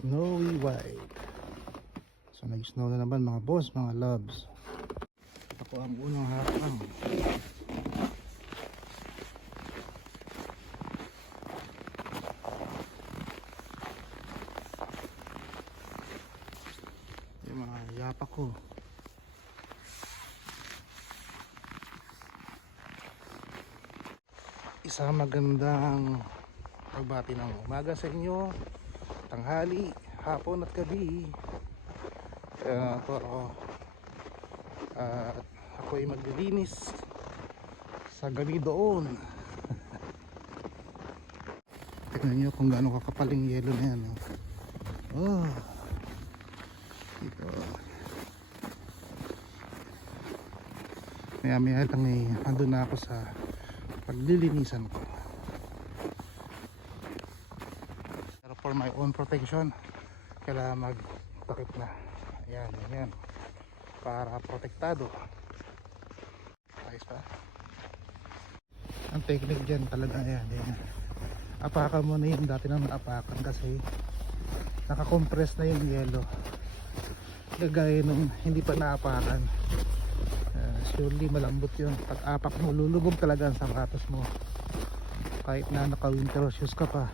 Snowy white. So nag-snow na naman mga boss, mga loves. Ako ang unang hakang. Yung mga yapa ko. Isang magandang pagbati ng umaga sa inyo, tanghali, hapon at gabi. Ako ay maglilinis sa gabi doon. Tignan nyo kung gaano kakapaling yelo na yan. Oh, ito. Maya maya lang andun na ako sa paglilinisan ko. Pero for my own protection, kailangan magtakip na. Ayan, ayan. Para protektado. Ayos pa. Ang technique dyan talaga, ayan, ayan. Apakan mo na yung dati nang naapakan kasi nakakompress na yung yelo. Gagaya nung hindi pa naapakan. Surely malambot yun. Pag apak mo, lulubog talaga ang sapatos mo. Kahit na naka winter shoes ka pa.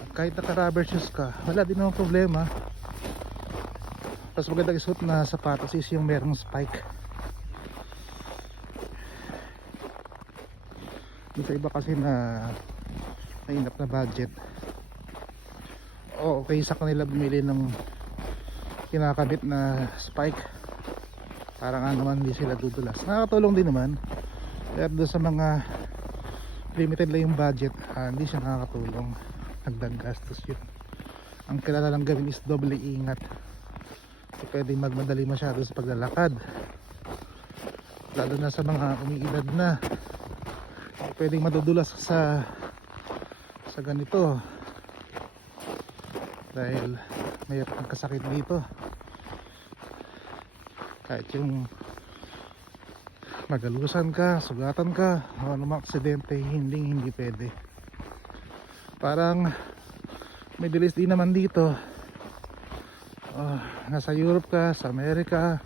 At kahit naka rubber shoes ka, wala din naman problema. Mas magandang isuot na sapatos is yung merong spike. Dito iba kasi na mainap na budget. O okay sa kanila bumili ng kinakabit na spike. Para nga naman hindi sila dudulas. Nakakatulong din naman. Pero doon sa mga limited lang yung budget, hindi siya nakakatulong. Nagdag gastos yun. Ang kailangan lang gawin is doble ingat. So, pwedeng magmadali masyado sa paglalakad, lalo na sa mga umiidad na. Pwedeng madudulas sa ganito dahil mayroon kang kasakit dito. Kahit yung magalusan ka, sugatan ka, o anumang aksidente, hindi pwede. Parang may dilis din naman dito. Nasa Europe ka, sa Amerika.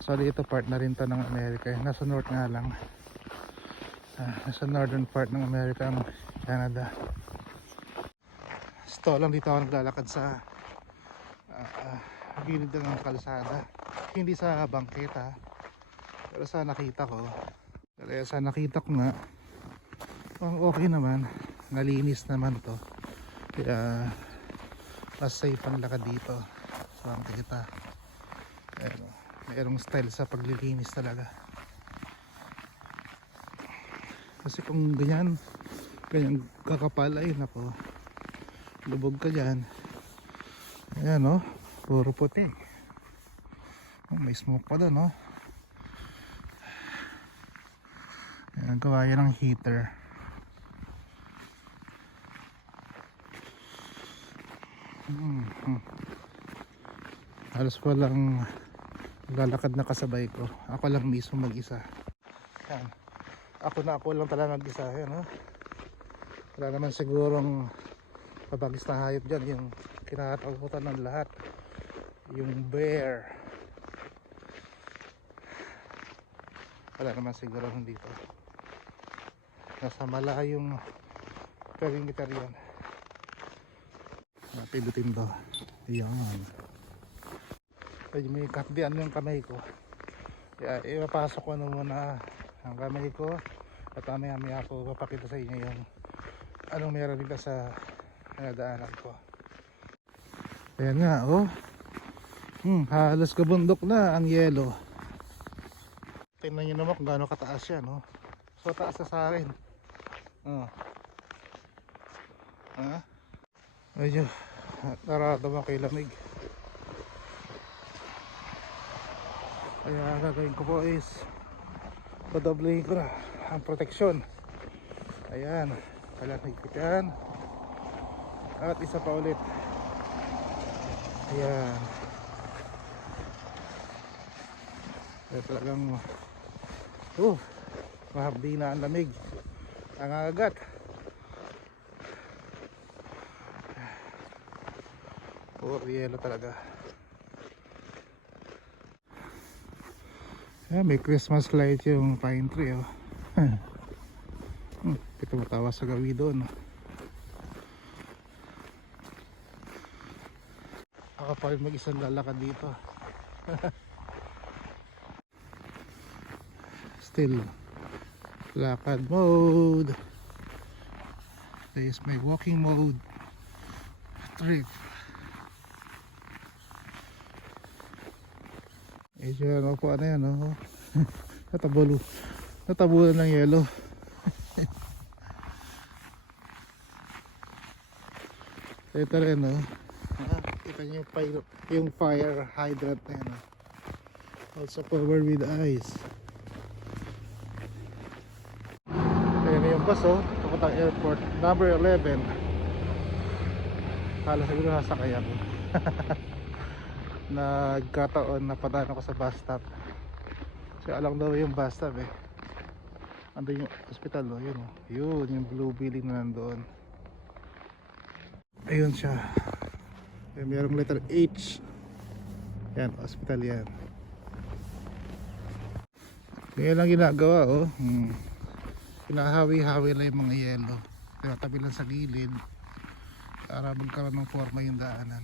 So dito part na rin to ng Amerika. Nasa north nga lang. Nasa northern part ng Amerika ang Canada. Sto lang dito ako naglalakad sa gilid ng kalsada. Hindi sa bangketa, pero sa nakita ko. Kaya sa nakita ko nga, okay naman, nalinis naman to. Kaya mas safe ang lakad dito sa bangketa. Pero mayroong style sa paglilinis talaga. Kasi kung ganyan kakapal, ay nako, lubog ka dyan. Ayan o, puro puti. May smoke pa doon, no? Ayan, gawa yan ng heater. Halos walang lalakad na kasabay ko. Ako lang mismo mag-isa. Ayan. Ako lang talaga mag-isa. Ayan, no? Wala naman sigurong mabagis na hayop dyan. Yung kinakatakutan ng lahat, yung bear. Wala naman siguro dito. Nasa malayong perimeter yan. Pindutin to. Ayan. Pwede may katdian yung kamay ko. Kaya ipapasok ko na muna ang kamay ko. At maya ako papakita sa inyo yung anong meron dito sa nadaanan ko. Ayan nga, oh. Halos kabundok na ang yelo. Tingnan nyo naman kung gaano kataas yan, no? So taas na sa akin. Medyo nararamdaman kay lamig. Kaya gagawin ko po is padoblehin ko na ang proteksyon. Ayan, kalahigpit yan. At isa pa ulit. Ayan. Kaya talagang mahabdi na ang lamig. Ang agagat. puro yelo talaga. Yeah, may Christmas light yung pine tree oh. Ito matawa sa gawi doon. Ako pa rin mag-isang lalakad dito. Still lakad mode. This is my walking mode trip. Ano po ano yan oh. Natabulan ng yelo. Ito rin oh. Kita nyo yung fire hydrant na yan oh. Also covered with ice. Ayan na yung bus oh, papuntang airport number 11. Kala siguro nasakay ako. Nagkataon na padaan ako sa bus stop. So alam daw yung bus stop eh. Andun yung hospital oh, yun oh. Yun yung blue building na nandoon. Ayun siya. Ayan, mayroong letter H. Yan, hospital yan. Yan lang ginagawa oh. Pinahawi-hawi lang yung mga yelo. Pero tabi lang sa gilid para magkaroon ng forma yung daanan.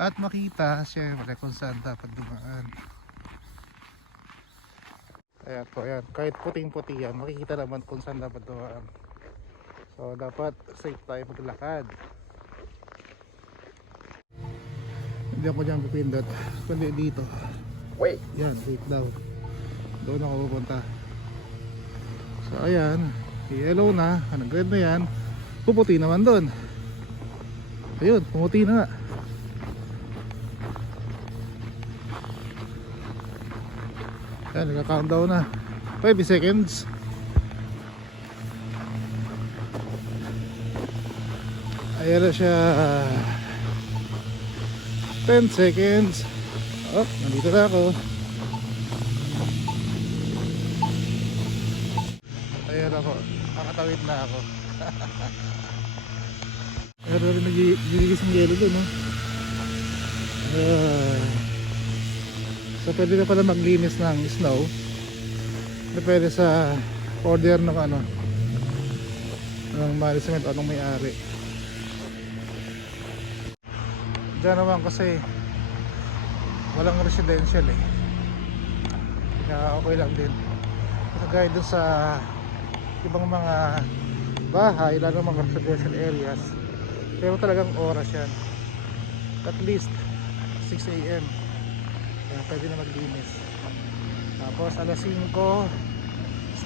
At makita syempre kung saan dapat dumaan. Ayan po, ayan. Kahit puting-puti yan, makikita naman kung saan dapat dumaan. So dapat safe tayo maglakad. Hindi ako dyan pipindot, kundi dito. Wait! Yan, wait daw. Doon ako pupunta. So ayan, yellow na, nag-red na yan. Puputi naman doon. Ayun, pumuti na nga. Ayan, nagka-countdown na 20 seconds. Ayan na siya. 10 seconds. Oh, nandito na ako. Ayan ako, nakatawid na ako. Meron rin nagigis ng yelo dun no? So pwede na pala maglinis ng snow. Depende sa order ng ano, ng management o ng may-ari. Diyan naman kasi walang residential eh, kaya okay lang din. Kagaya dun sa ibang mga bahay, lalo mga residential areas, pero talagang oras yan, at least 6 AM kaya pwede na maglinis. Tapos alas 5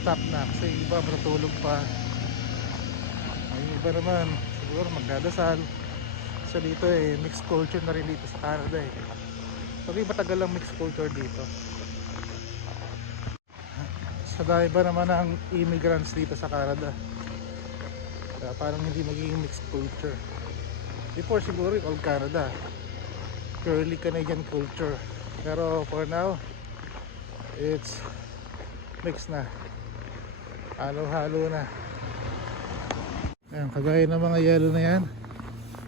stop na kasi iba matutulog pa. Ay, iba naman siguro magdadasal. So dito eh, mixed culture na rin dito sa Canada eh. So di matagal lang mixed culture dito. Sa dahil ba naman ang immigrants dito sa Canada, kaya parang hindi magiging mixed culture. Before siguro all Canada, purely Canadian culture. Pero for now, it's mixed na. Halo-halo na. Ayan, kagaya ng mga yellow na yan.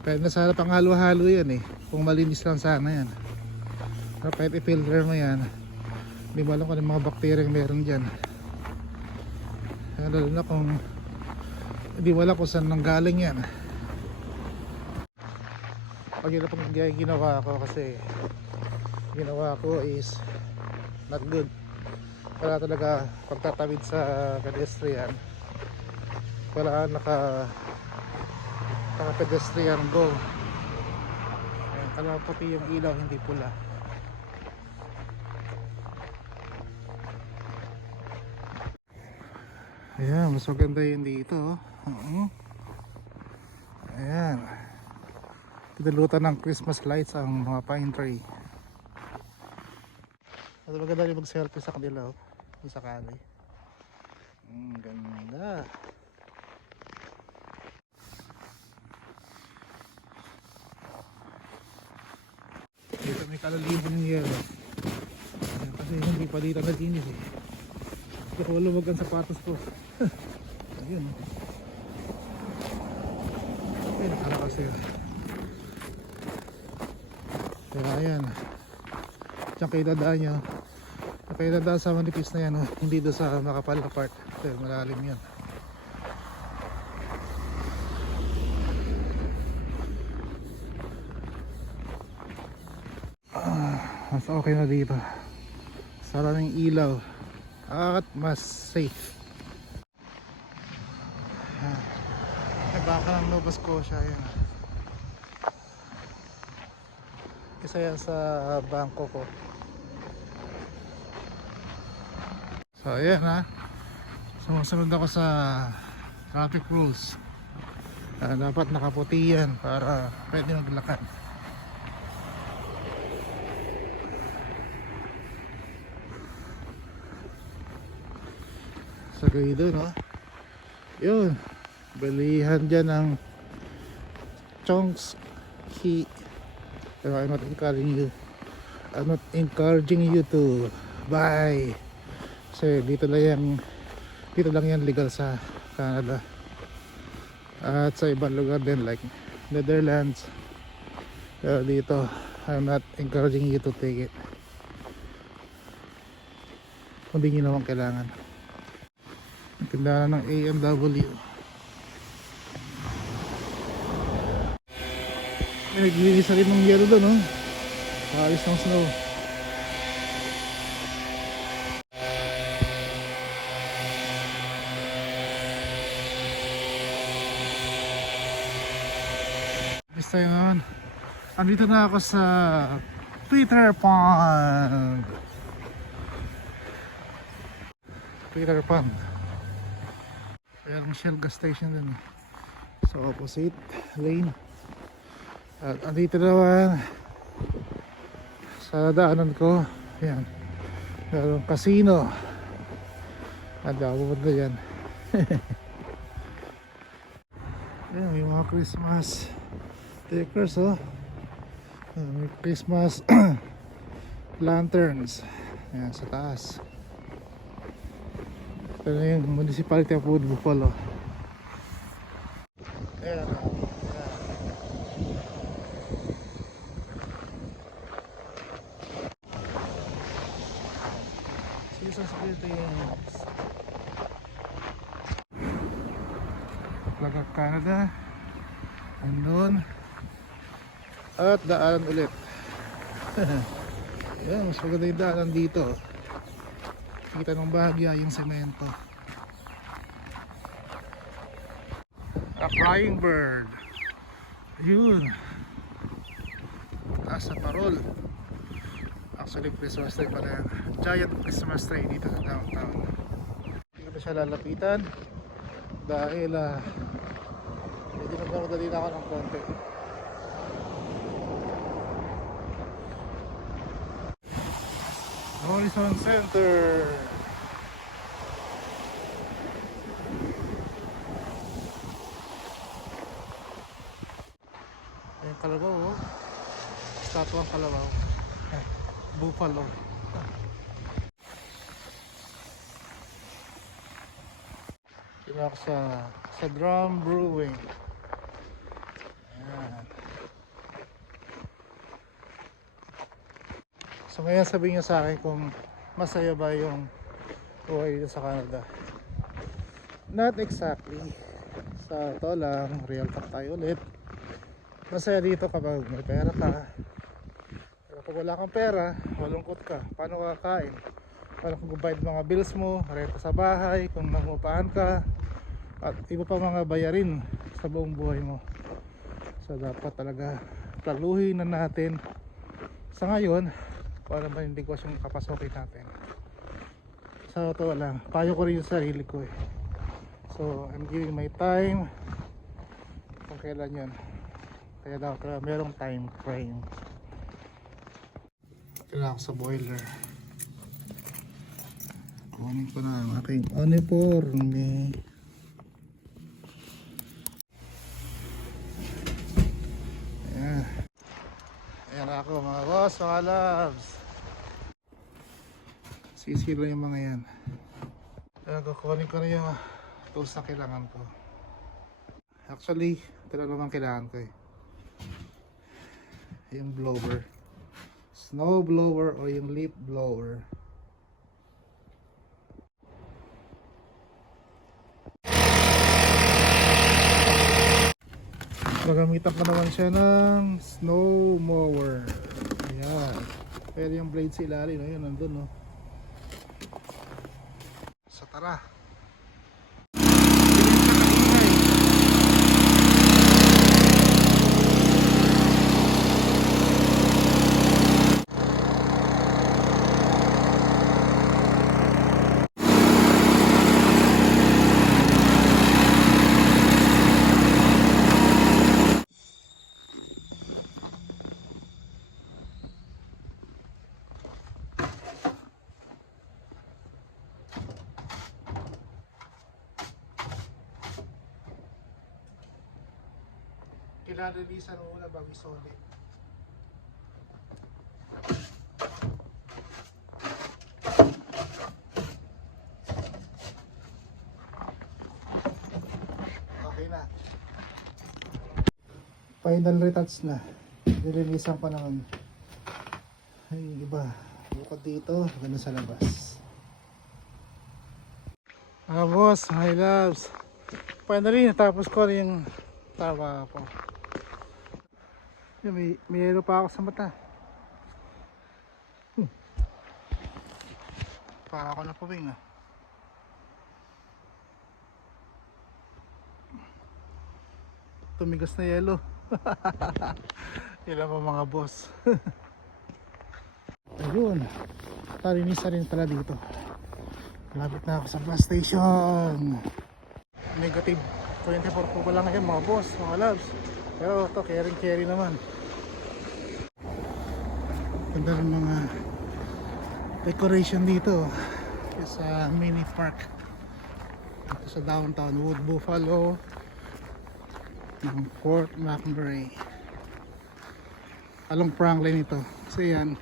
Pwede na sana pang halo-halo yan eh, kung malinis lang sana yan. Pero kahit i-filter mo yan, hindi mo alam kung ano mga bacteria meron dyan. Lalo na kung hindi mo alam kung saan nanggaling yan. Pag yun na pang ginawa ko, kasi ginawa ko is not good. Wala talaga pagtatawid sa pedestrian, wala naka pedestrian go. Ayan, kalawa puti yung ilaw, hindi pula. Ayan, mas maganda yun dito. Ayan, pinulutan ng Christmas lights ang mga pine tree. Mas maganda rin mag selfie sa kanila sa kali. Ganda. Dito may kalalibo ng yelo. Kasi hindi pa dito naginis eh. Hindi ko lumag ang sapatos ko. Ayun. Ay, nakalakas yun. Kaya ayan, diyan kayo dadaan nyo. Kayo dadaan sa manipis na yan, oh. Hindi doon sa makapal na part. Pero malalim yan. Mas okay na dito. Sara ng ilaw at mas safe. Baka ng Nova Scotia yan. Isa yan sa bangko ko. So ayan ha, sumusunod ako sa traffic rules. Dapat nakaputi yan para pwede maglakad. Sa gawin doon, no? Yun, balihan dyan ng Chongqing. Pero I'm not encouraging you to buy. Kasi dito lang yan legal sa Canada. At sa ibang lugar din like Netherlands. Pero dito, I'm not encouraging you to take it. Kung di nyo naman kailangan. Tindahan ng AMW. May naglilinis rin ng yelo doon, no? Paalis ng snow. This time naman, andito na ako sa Peter Pan. Peter Pan. Ayan ang Shell gas station din. So opposite lane. At andito naman sa daanan ko. Ayan. Merong casino. At ako punta dyan. Ayan, may mga Christmas stickers, oh. May Christmas lanterns. Ayan, sa taas. Ito na yung municipality of Wood Buffalo. Ayan. Seasons greetings. Flag of Canada. Andun. At daanan ulit. Ayan, mas maganda yung daanan dito. Kita ng bahagya yung semento. A flying bird. Yun. Sa parol. Actually Christmas tree pala yan. Giant Christmas tree dito sa downtown. Hindi ko siya lalapitan dahil medyo nagmamadali na ako ng konti. Horizon Center. Ayan kalabaw, oh. Statue ang kalabaw. Buffalo. Dito ako sa Drum Brewing. Ayan. So ngayon sabihin nyo sa akin kung masaya ba yung buhay dito sa Canada. Not exactly. Sa to lang, real talk tayo ulit. Masaya dito kapag may pera ka. Pero pag wala kang pera, malungkot ka. Paano ka kakain? Paano kung gubayad mga bills mo, renta sa bahay, kung nangungupahan ka, at iba pa mga bayarin sa buong buhay mo. So dapat talaga planuhin na natin sa ngayon kung ano ba yung negosyong kapasokin natin. So ito lang, payo ko rin yung sarili ko eh. So I'm giving my time kung kailan yun. Kaya dapat merong time frame. Kailangan ko sa boiler. Kunin ko na ang aking uniforme. Ayan. Ayan ako mga boss, mga loves. Sisilo yung mga yan. Ayan, kukunin ko na yung tools na kailangan ko. Actually, ito lang naman kailangan ko eh. Yung blower. snow blower o yung leaf blower. Gagamitan ko naman siya ng snow mower. Ayan. Pero yung blade sa ilalim, ayun, nandun, no? So, tara. Kailangan-releasan muna bago isolid. Okay na. Final retouch na. Nililisan ko naman. Ay, iba. Bukod dito, gano'n sa labas. Boss, my loves. Finally, natapos ko yung tawa ko. May yelo pa ako sa mata. Para ako na pawing ah. Tumigas na yelo. Ilan pa mga boss. Ayun. Tarinis na rin pala dito. Malapit na ako sa bus station. Negative 24 po pala ngayon mga boss, mga loves. Pero ito, carry naman. Ganda ng mga decoration dito sa mini park dito sa downtown Wood Buffalo ng Fort McMurray. Along Franklin ito. So yan,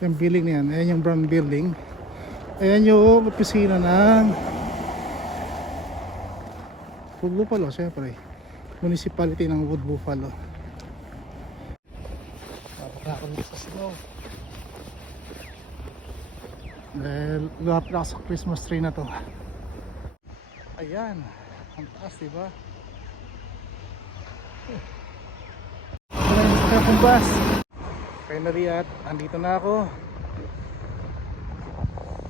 yung building na yan, ayan yung brown building. Ayan yung opisina ng Wood Buffalo, syempre municipality ng Wood Buffalo. Napakakon dito sa snow dahil luwap na ako sa Christmas tree na to. Ayan, ang taas diba? Ayan sa akong bus. Finally at andito na ako.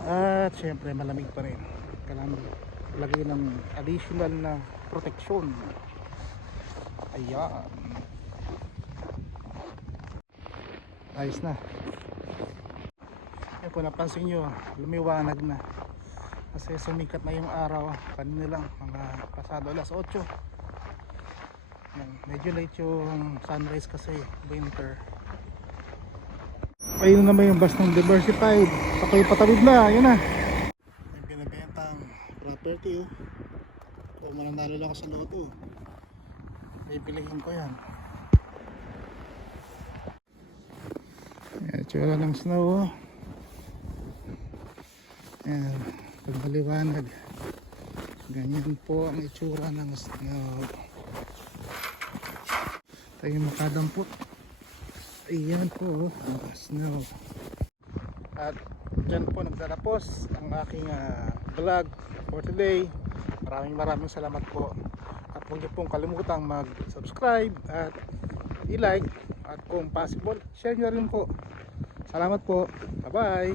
At syempre malamig pa rin. Kailangan lagay ng additional na proteksyon. Ayan. Ayos na. Kung napansin nyo, lumiwanag na kasi sumikat na yung araw. Kanina lang, mga pasado alas 8. Medyo late yung sunrise kasi winter. Ayun naman yung bus ng Diversified. Ako'y patawid na, ayun na. May binibentang property. Kung mananalo lang ako sa loto, pipilihin ko yan. Tsura ng snow. Ayan, pag maliwanag, ganyan po ang itsura ng snow. Tayo makadampot. Ayan po ang snow. At dyan po nagtatapos ang aking vlog for today. Maraming salamat po. At huwag niyo pong kalimutang mag-subscribe at i-like. At kung possible, share nyo rin po. Salamat po. Bye bye.